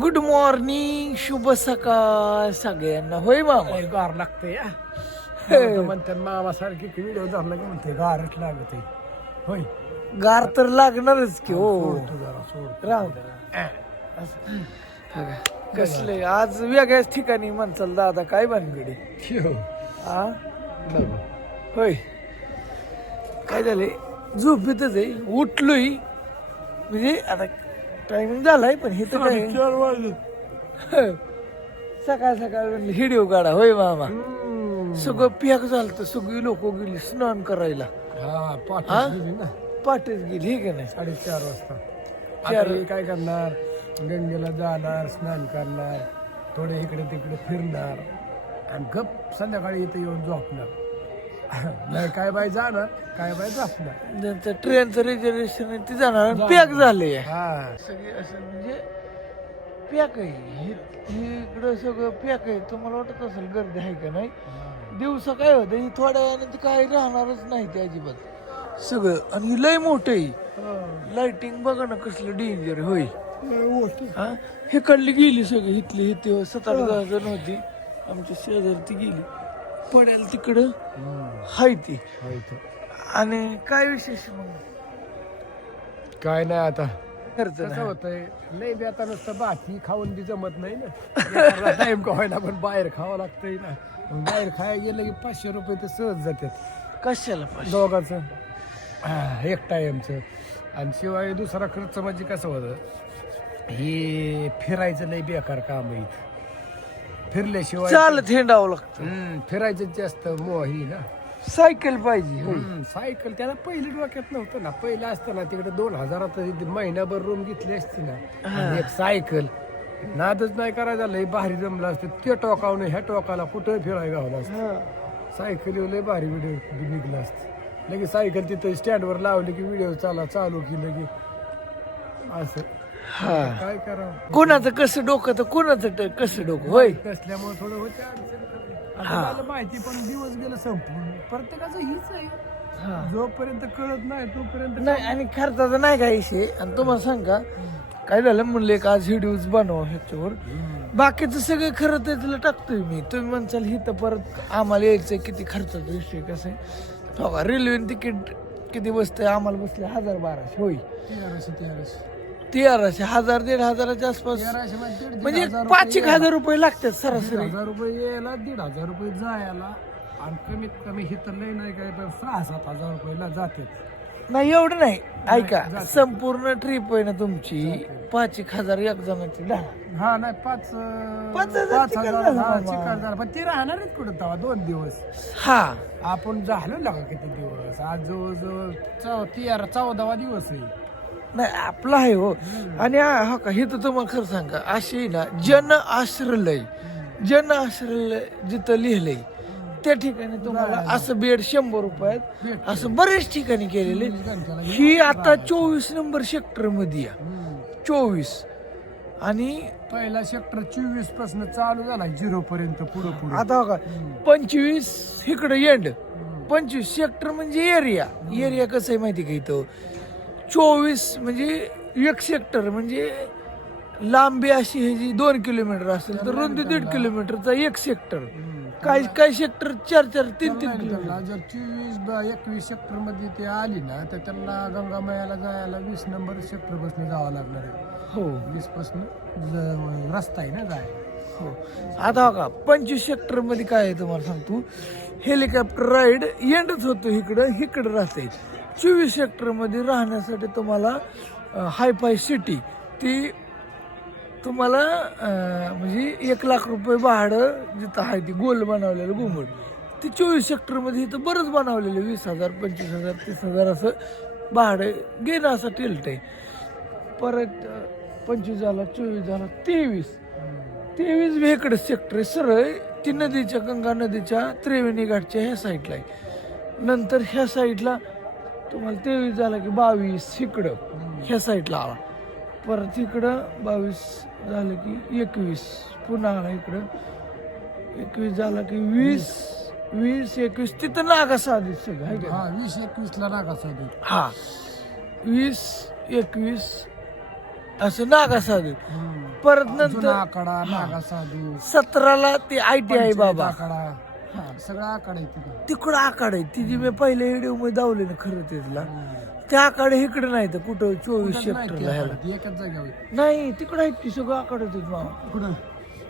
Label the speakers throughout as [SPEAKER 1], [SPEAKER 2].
[SPEAKER 1] Good morning शुभ सकाळ सगळ्यांना. होय मामा?
[SPEAKER 2] लय गार लागते म्हणते मामा सारखी व्हिडिओ धरला की म्हणते गारच लागते होय.
[SPEAKER 1] गार तर लागणारच की हो
[SPEAKER 2] सोड जरा सोड
[SPEAKER 1] राहू दे. कसले आज वेगळ्याच ठिकाणी म्हणचाल दादा काय भानगडी?
[SPEAKER 2] ठेव.
[SPEAKER 1] होय. काय झाले झोपेतच आहे. उठलोय. म्हणजे आता टायमिंग झालाय पण हे तर काय. सकाळ सकाळ म्हणलं व्हिडिओ काढा होय मामा. सगळं पियाक झालं सगळी लोक गेली स्नान करायला.
[SPEAKER 2] हा
[SPEAKER 1] हा?
[SPEAKER 2] ना.
[SPEAKER 1] पाठच गेली हे का नाही?
[SPEAKER 2] साडेचार वाजता.
[SPEAKER 1] चार-
[SPEAKER 2] आता हे काय करणार? गंगेला जाणार स्नान करणार थोडे इकडे तिकडे फिरणार आणि गप संध्याकाळी इथे येऊन झोपणार. नाही काय बाय जाणार? काय बाय झोपणार?
[SPEAKER 1] नंतर ट्रेनचं रिझर्वेशन आहे ते जाणार पॅक झाले.
[SPEAKER 2] हा.
[SPEAKER 1] सगळे असं म्हणजे पॅक आहे. हे हे इकडं सगळं पॅक आहे. तुम्हाला वाटत असेल गर्दी आहे का नाही? दिवसा काय होतं? ही थोड्या वेळाने ते काय राहणारच नाही ते अजिबात. सगळं. आणि ही लय मोठं आहे. लाइटिंग बघा ना कसलं डेंजर होय. हा? हे कडली गेली सगळी. इथली इथे सात आठ दहा जण होती. आमच्या शेजारी ती गेली. पडेल तिकडं. हाय ती. आणि काय विशेष मग?
[SPEAKER 2] काय नाही आता.
[SPEAKER 1] खर्च
[SPEAKER 2] कसं
[SPEAKER 1] नाही.
[SPEAKER 2] होतंय लय बी आता नुसतं भाजी खाऊन बी जमत नाही ना. टाइम खावायला पण बाहेर खावं लागतंय ना. मग बाहेर खायला गेलं की पाचशे रुपये तर सहज जातात.
[SPEAKER 1] कशाला पाहिजे
[SPEAKER 2] दोघांचं. हा, एक टाइमचं आणि शिवाय दुसरा खर्च म्हणजे कसं होतं हे फिरायचं लय बेकार काम आहे. इथं. फिरल्याशिवाय
[SPEAKER 1] चालत हिंडावं लागतं.
[SPEAKER 2] हम्म, फिरायचं जास्त मोही ना.
[SPEAKER 1] सायकल पाहिजे. होय
[SPEAKER 2] हम्म, सायकल त्याला पहिली डोक्यात नव्हतं ना. पहिलं असतं ना तिकडे दोन हजारात महिनाभर रूम घेतली असती ना. आणि एक सायकल. नादच नाही करायचा लय भारी जमलं असतं. ते टोकावून ह्या टोकाला कुठं फिरायला गावलं असतं?
[SPEAKER 1] हा.
[SPEAKER 2] सायकल लय भारी व्हिडिओ निघलं असतं. लगेच सायकल तिथं स्टँडवर लावली की व्हिडिओ चाला चालू की असं.
[SPEAKER 1] हा.
[SPEAKER 2] काय करावं?
[SPEAKER 1] कोणाचं कसं डोकं तर कोणाचं ट- कसं डोकं? होय.
[SPEAKER 2] नसल्यामुळे थोडं होते आता मला माहिती पण दिवस गेलं संपून. प्रत्येकाचं हीच आहे.
[SPEAKER 1] हा.
[SPEAKER 2] जोपर्यंत कळत नाही तोपर्यंत
[SPEAKER 1] नाही आणि खर्चाचा नाही काय विषय. आणि तुम्हाला सांगा काय झालं म्हणलं एक आज व्हिडिओज बनवा ह्याच्यावर. बाकीचं सगळं खरं तर तिला टाकतोय मी. तुम्ही म्हणसाल ही तर परत आम्हाला यायचं किती खर्चाचा विषय कसं आहे? हो का रेल्वे तिकीट किती बसतंय? आम्हाला बसले हजार बाराशे होय.
[SPEAKER 2] तेराशे तेराशे.
[SPEAKER 1] तेराशे हजार दीड हजाराच्या आसपास.
[SPEAKER 2] तेराशे म्हणजे दीड-
[SPEAKER 1] म्हणजे
[SPEAKER 2] दीड हजार
[SPEAKER 1] पाच
[SPEAKER 2] रुपये
[SPEAKER 1] एक हजार रुपये लागतात
[SPEAKER 2] दीड
[SPEAKER 1] सरासरी.
[SPEAKER 2] हजार रुपये यायला दीड हजार रुपये जायला. आणि कमीत कमी हे तर लय नाही काय पण सहा सात हजार रुपयाला जाते.
[SPEAKER 1] नाही एवढं नाही. ऐका संपूर्ण ट्रिप आहे ना तुमची पाच एक हजार एक जणांची दहा
[SPEAKER 2] हा नाही पाच अं,
[SPEAKER 1] पाच हजार
[SPEAKER 2] पाच
[SPEAKER 1] चिकन
[SPEAKER 2] हजार
[SPEAKER 1] झालं
[SPEAKER 2] हा,
[SPEAKER 1] मामा.
[SPEAKER 2] चिकन झालं. पण ते राहणारच कुठं तेव्हा दोन दिवस.
[SPEAKER 1] हा.
[SPEAKER 2] आपण झालो ना किती दिवस? आज जवळजवळ चौ तेरा चौदावा दिवस आहे.
[SPEAKER 1] नाही आपलं आहे हो. आणि हा का हे तर तुम्हाला खरं सांगा अशी ना जन आश्रलय जन आश्रलय जिथं लिहिलंय त्या ठिकाणी तुम्हाला असं बेड शंभर रुपयात असं बरेच ठिकाणी केलेले. ही आता चोवीस नंबर सेक्टरमध्ये. चोवीस. आणि
[SPEAKER 2] पहिला सेक्टर चोवीसपासून चालू झाला झिरो पर्यंत पुढं पुढं.
[SPEAKER 1] आता हो का पंचवीस इकडं एंड पंचवीस सेक्टर म्हणजे एरिया एरिया कसं आहे माहिती का इथं? चोवीस म्हणजे एक सेक्टर म्हणजे लांबी अशी ही जी दोन किलोमीटर असेल तर रुंदी दीड किलोमीटरचा एक सेक्टर. काही काही सेक्टर? चार चार तीन तीन किलोमीटर.
[SPEAKER 2] त्यांना जर चोवीस एकवीस सेक्टरमध्ये ते आली ना तर त्यांना गंगामायाला जायला वीस नंबर सेक्टर बसने जावं लागणार आहे.
[SPEAKER 1] हो.
[SPEAKER 2] वीसपासून रस्ता आहे ना जायला.
[SPEAKER 1] हो. आता बघा पंचवीस सेक्टरमध्ये काय आहे तुम्हाला सांगतो? हेलिकॉप्टर राईड एंडच होतो इकडं इकडं राहते चोवीस हेक्टरमध्ये राहण्यासाठी तुम्हाला हायफाय सिटी ती तुम्हाला म्हणजे एक लाख रुपये भाडं जिथं आहे ती गोल बनवलेलं घुमट. ती चोवीस सेक्टरमध्ये इथं बरंच बनवलेलं वीस हजार पंचवीस हजार तीस हजार असं भाडं घेणं असं टेल्ट आहे परत पंचवीस झाला चोवीस झाला तेवीस. तेवीस वेकडं सेक्टर आहे सरळ ती नदीच्या गंगा नदीच्या त्रिवेणी घाटच्या ह्या साईडला आहे. नंतर ह्या साईडला तुम्हाला तेवीस झाला की बावीस इकडं ह्या साईडला आला परत इकडं बावीस झालं की एकवीस पुन्हा आला इकडं. एकवीस झाला की वीस वीस एकवीस तिथं नागा साधित सगळं आहे का?
[SPEAKER 2] हा वीस एकवीस ला नाका साधू.
[SPEAKER 1] हा. वीस एकवीस असं नागा साधू. परत नंतर
[SPEAKER 2] आकडा नागा साधू.
[SPEAKER 1] सतराला ते आय टी आय बाबा.
[SPEAKER 2] आकडा. हा सगळा आकडा आहे तिकडे.
[SPEAKER 1] तिकडं आकाड आहे. ती जी मी पहिल्या व्हिडिओमध्ये दावली ना खरं तिथला त्या आकडे इकडे नाही तर कुठं चोवीस सेक्टरला ह्याला.
[SPEAKER 2] एकच जागेवर
[SPEAKER 1] नाही तिकडे आहेत ती सगळं आकडे होते मामा
[SPEAKER 2] कुठं?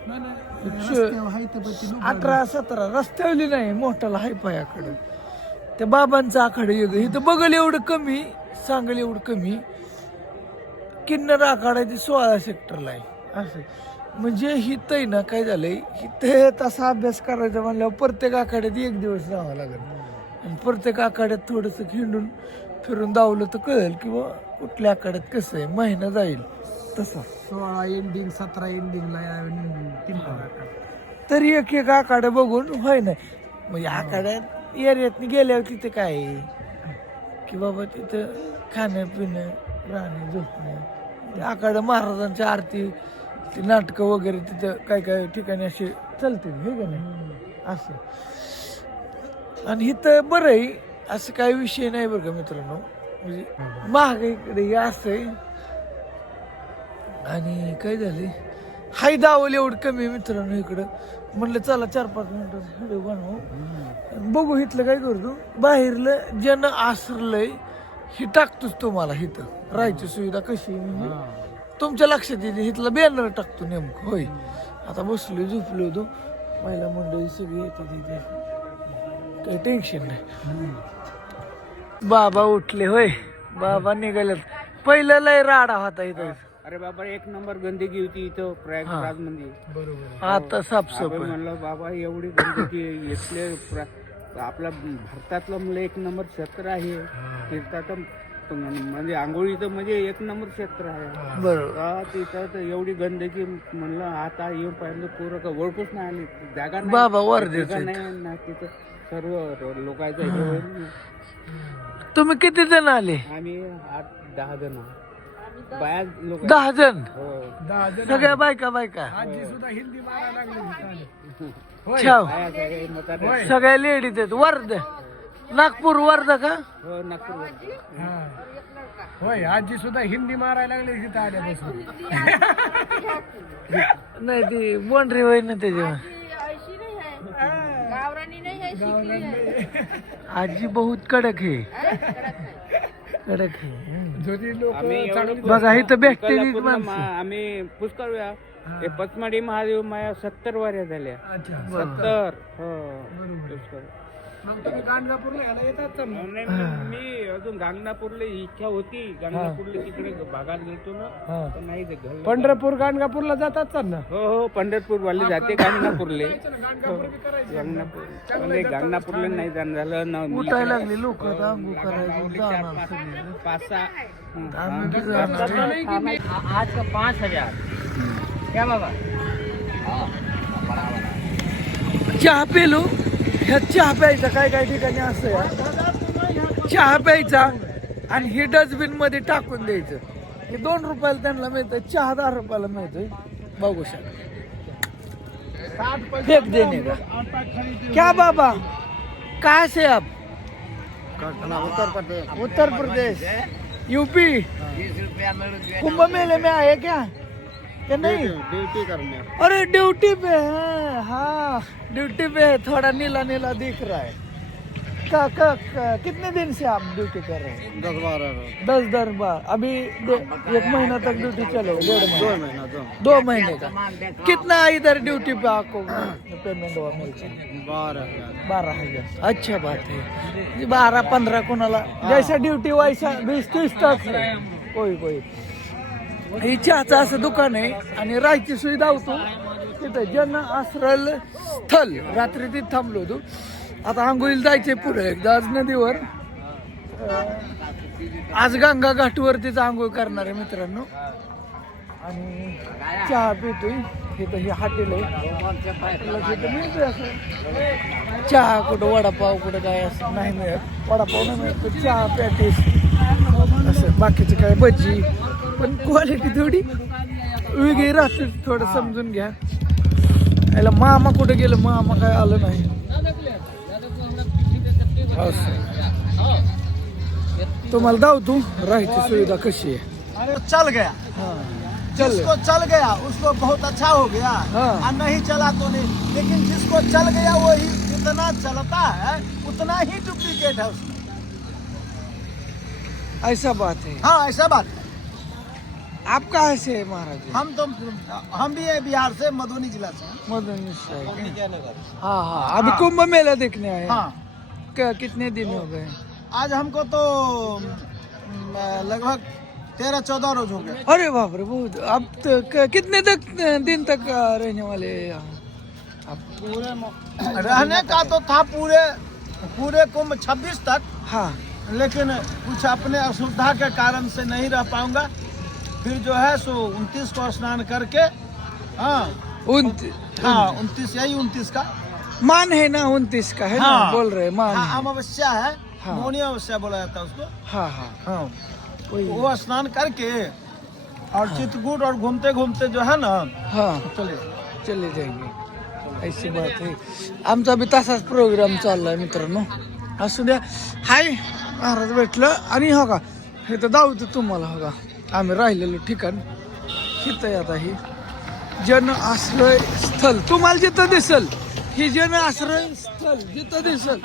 [SPEAKER 2] नाही, नाही.
[SPEAKER 1] श-
[SPEAKER 2] रस्त्यावर आहे तर पण ती लुबाड.
[SPEAKER 1] अठरा सतरा रस्त्यावली नाही मोठाला हाय पायाकडे त्या बाबांचं आखाडे वेगळं इथं बघल एवढं कमी सांगल एवढं कमी. किन्नर आखाडा ती सोळा सेक्टरला आहे. असं. म्हणजे आहे ना काय झालंय हिथं तसा अभ्यास करायचा म्हणल्यावर प्रत्येक आखाड्यात एक दिवस राहावं लागेल. आणि प्रत्येक आखाड्यात थोडंसं खिंडून फिरून दावलं तर कळेल किंवा कुठल्या आखाड्यात कसं आहे महिना जाईल तसा.
[SPEAKER 2] सोळा एंडिंग सतरा एंडिंगला तीन
[SPEAKER 1] तरी एक एक आखाडे बघून होय नाही. म्हणजे आखाड्यात एरियात गेल्यावर तिथे काय की बाबा तिथं खाणं पिणं राहणे झोपणे आखाडं महाराजांची आरती ते नाटकं वगैरे तिथं काय काय ठिकाणी असे चालते हे का नाही? असं. आणि इथं बरं आहे असं काही विषय नाही बरं का मित्रांनो. म्हणजे महागाईकडे हे असं आहे. आणि काय झाले हाय दावल एवढं कमी आहे मित्रांनो इकडं. म्हणलं चला चार पाच मिनटं व्हिडिओ बनवू. बघू इथलं काय करतो. बाहेरलं जन आसरलंय हे टाकतोच तुम्हाला इथं. राहायची सुविधा कशी आहे? म्हणजे तुमच्या लक्षात येते इथलं बॅनर टाकतो नेमकं होय. आता बसलो झोपलो होतो. महिला मंडळी सगळी येतात इथे. काही टेन्शन नाही. बाबा उठले होय. बाबा निघालेत पहिलं लय राडा होता इथं.
[SPEAKER 3] अरे बाबा एक नंबर गंदगी होती इथं प्रयागराजमध्ये.
[SPEAKER 2] बरोबर.
[SPEAKER 1] आता
[SPEAKER 3] आपण
[SPEAKER 1] साफसफाई
[SPEAKER 3] म्हणलं बाबा एवढी गंदगी इथले प्र- आपला भारतातलं म्हणलं एक नंबर क्षेत्र आहे. तीर्थाचं म्हणजे आंघोळीचं म्हणजे एक नंबर क्षेत्र आहे.
[SPEAKER 1] बरोबर.
[SPEAKER 3] तिथं तर एवढी गंदगी म्हणलं आता येऊन पाहिलं पोरं का ओळखूच नाही आली. जागा नाही.
[SPEAKER 1] बाबा वर्धेच
[SPEAKER 3] जागा. नाही ना तिथं सर्व लोकांचं हे होईल.
[SPEAKER 1] तुम्ही किती जण आले?
[SPEAKER 3] आम्ही आठ दहा जण. बाया लोक
[SPEAKER 1] दहा जण?
[SPEAKER 3] हो.
[SPEAKER 2] दहा जण
[SPEAKER 1] सगळ्या बायका बायका.
[SPEAKER 2] हिंदी
[SPEAKER 1] छाव
[SPEAKER 3] बाया सगळे म्हातारे.
[SPEAKER 2] होय.
[SPEAKER 1] सगळ्या लेडीज आहेत. वर्ध नागपूर वर्धा का?
[SPEAKER 3] हो नागपूर
[SPEAKER 2] हा. होय आजी सुद्धा हिंदी मारायला लागली तिथं आल्यापासून.
[SPEAKER 1] नाही ती बोंडरी होय ना
[SPEAKER 4] है है है
[SPEAKER 1] आजी बहुत कडक आहे. कडक आहे बघा इथं भेटते
[SPEAKER 3] आम्ही पुष्कळ वेळा हे. पचमडी महादेव माया सत्तर वाऱ्या झाल्या.
[SPEAKER 2] अच्छा.
[SPEAKER 3] सत्तर. हो.
[SPEAKER 2] मग तुम्ही गाणगापूरला यायला येतात ना
[SPEAKER 3] नाही, नाही, मी अजून गांगणापूरला इच्छा होती. गांगणापूरला तिकडे भागात गेलतो ना.
[SPEAKER 1] हा.
[SPEAKER 3] पण नाही ते घडलं.
[SPEAKER 2] पंढरपूर गाणगापूरला जातात ना?
[SPEAKER 3] हो हो पंढरपूर वाले जाते गांगणापूरले.
[SPEAKER 2] गाणगापूर बी करायचं.
[SPEAKER 3] गांगणापूर. म्हणजे गांगणापूरला नाही जाणं झालं ना मी
[SPEAKER 1] उठायला लागली लोक आंघोळ करायला जाणार सगळे.
[SPEAKER 3] पाच सहा. हं. आज का पाच हजार? क्या बाबा.
[SPEAKER 1] चहा पेलो. ह्या चहा प्यायचा काय काय ठिकाणी असं या? चहा प्यायचा आणि हे डस्टबिनमध्ये टाकून द्यायचं. हे दोन रुपयाला त्यांना मिळतं चहा दहा रुपयाला मिळतोय. बघू शकता. फेक देने का? क्या बाबा? काय से आप? उत्तर प्रदेश. उत्तर प्रदेश यूपी. कुंभ मेले में आए क्या? क्या नहीं?
[SPEAKER 3] ड्यूटी करने
[SPEAKER 1] अरे ड्यूटी पे है हाँ ड्यूटी पे है थोड़ा नीला नीला दिख रहा है। का, का, का, कितने दिन से आप ड्यूटी कर रहे हैं?
[SPEAKER 3] दस बारह
[SPEAKER 1] दस दस बार। अभी एक महीना तक ड्यूटी चलेगी डेढ़ महीना।
[SPEAKER 3] महीना दो।
[SPEAKER 1] दो महीने का। कितना इधर ड्यूटी पे आपको पेमेंट हुआ मिलता है
[SPEAKER 3] बारह
[SPEAKER 1] बारह हज़ार। अच्छा बात है। बारह पंद्रह कोणाला जैसा ड्यूटी वैसा बीस तीस तास है. कोई कोई। हे चहाचं असं दुकान आहे आणि राहायची सुविधा होतो तिथं जन आश्रय स्थल रात्री तिथे थांबलो होतो. आता आंघोळीला जायचे पुढे एकदा आज नदीवर. आज गंगा घाटवरतीच आंघोळ करणार आहे मित्रांनो. आणि चहा पितोय. तिथं हे हॉटेल आहे. चहा कुठं वडापाव कुठं काय असं नाही मिळत. वडापाव नाही मिळत चहा पॅटीस असं बाकीचं काय भजी. क्वालिटी थोडी वेगळी राहते थोडं समजून घ्या. याला मामा कुठं गेलं मामा काय आलं नाही. असं तुम्हाला दावतो राहायची सुविधा कशी आहे.
[SPEAKER 2] चल गया.
[SPEAKER 1] हा. चल
[SPEAKER 5] जिसको चल गया उसको बहुत अच्छा हो गया.
[SPEAKER 1] हाँ।
[SPEAKER 5] नहीं चला तो नहीं लेकिन जिसको चल गया वही जितना चलता है उतना ही डुप्लीकेट है उसमें।
[SPEAKER 1] ऐसा बात है.
[SPEAKER 5] हाँ ऐसा बात है।
[SPEAKER 1] आप कहाँ से है महाराज जी?
[SPEAKER 5] हम तो हम भी है बिहार से मधुबनी जिला से।
[SPEAKER 1] मधुबनी से। हाँ हाँ। अभी कुंभ मेला देखने आए हैं।
[SPEAKER 5] हाँ।
[SPEAKER 1] क- कितने दिन हो गए?
[SPEAKER 5] आज हमको तो म, लगभग तेरह चौदह रोज हो गए।
[SPEAKER 1] अरे बाप रे बहुत। अब तो क- कितने तक दिन तक रहने वाले हैं यहाँ? आप
[SPEAKER 5] रहने का तो था पूरे पूरे कुंभ छब्बीस तक।
[SPEAKER 1] हाँ।
[SPEAKER 5] लेकिन कुछ अपने असुविधा के कारण से नहीं रह पाऊँगा। फिर जो है सो उनतीस को स्नान करके हाँ। हाँ उनतीस यही उनतीस का।
[SPEAKER 1] मान है ना उनतीस का है ना?
[SPEAKER 5] हाँ।
[SPEAKER 1] बोल रहे हैं, मान
[SPEAKER 5] हाँ
[SPEAKER 1] है।
[SPEAKER 5] अमावस्या है
[SPEAKER 1] हाँ।
[SPEAKER 5] मौनी अमावस्या बोला जाता है उसको।
[SPEAKER 1] हाँ हाँ।
[SPEAKER 5] हाँ। वो स्नान करके और चित्रकूट और घूमते घूमते जो है ना
[SPEAKER 1] हाँ।
[SPEAKER 5] चले।
[SPEAKER 1] चले जाएंगे। ऐसी बात आहे आमचा बी तसाच प्रोग्राम चाललाय मित्रांनो. असू द्या. हाय महाराज भेटलं. आणि हो का हे तर दावतं तुम्हाला हो का? आम्ही राहिलेलो ठिकाण. तिथं आहे आता ही. जन आश्रय स्थल. तुम्हाला जिथं दिसल ही जन आश्रय स्थल जिथं दिसल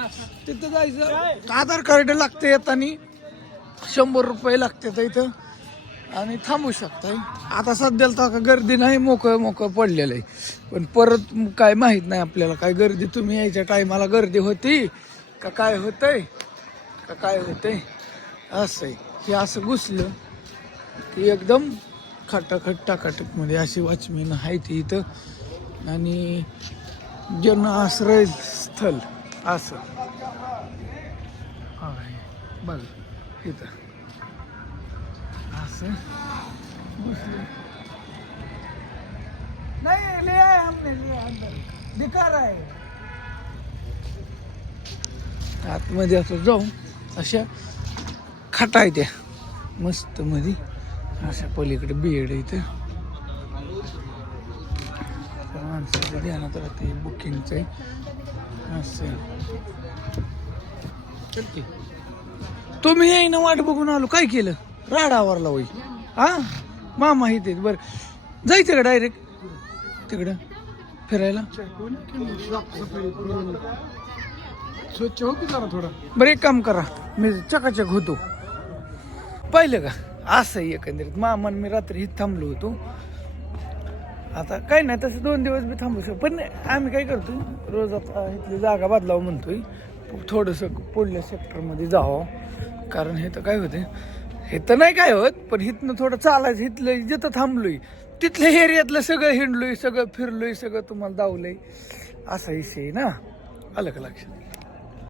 [SPEAKER 1] तिथं जायचं. आधार कार्ड लागते येताना. शंभर रुपये लागतात इथं. आणि थांबू शकताय. आता सध्याला तर का गर्दी नाही मोकळं मोकळं पडलेलं आहे. पण परत काय माहीत नाही आपल्याला. काय गर्दी तुम्ही यायच्या टायमाला गर्दी होती का काय होतंय? का काय होतंय? असं आहे. हे असं घुसलं. की एकदम खटाखट टाकाटकमध्ये अशी वॉचमेन आहे ती इथं. आणि जन आश्रय स्थल असं बघ इथं. असं. नहीं हमने अंदर दिखा रहा है आतमध्ये असं जाऊन अशा खाटा आहे त्या. मस्त मध्ये अशा पलीकडे बेड इथं. त्या माणसाच्या ध्यानात राहते बुकिंगचं आहे. असं. तुम्ही येईन वाट बघून आलो. काय केलं? राडावरला होई हा मामा इथे बर. जायचं का डायरेक्ट तिकडं. फिरायला.
[SPEAKER 2] स्वच्छ हो की जरा थोडा?
[SPEAKER 1] बरं एक काम करा. मी चकाचक होतो. पाहिलं का? असं आहे एकंदरीत मामान मी रात्री थांबलो होतो. आता काय नाही तसं दोन दिवस मी थांबू शकतो. पण आम्ही काय करतो रोज आता इथली जागा बदलावं म्हणतोय. थोडंसं पुढल्या सेक्टरमध्ये जावं. कारण हे तर काय होते हे तर नाही काय होत पण हिथनं थोडं चालायचं. हिथलं जिथं थांबलोय तिथल्या एरियातलं सगळं हिंडलोय सगळं फिरलोय सगळं तुम्हाला दावलंय. असा विषय आहे ना. अलग लक्षात?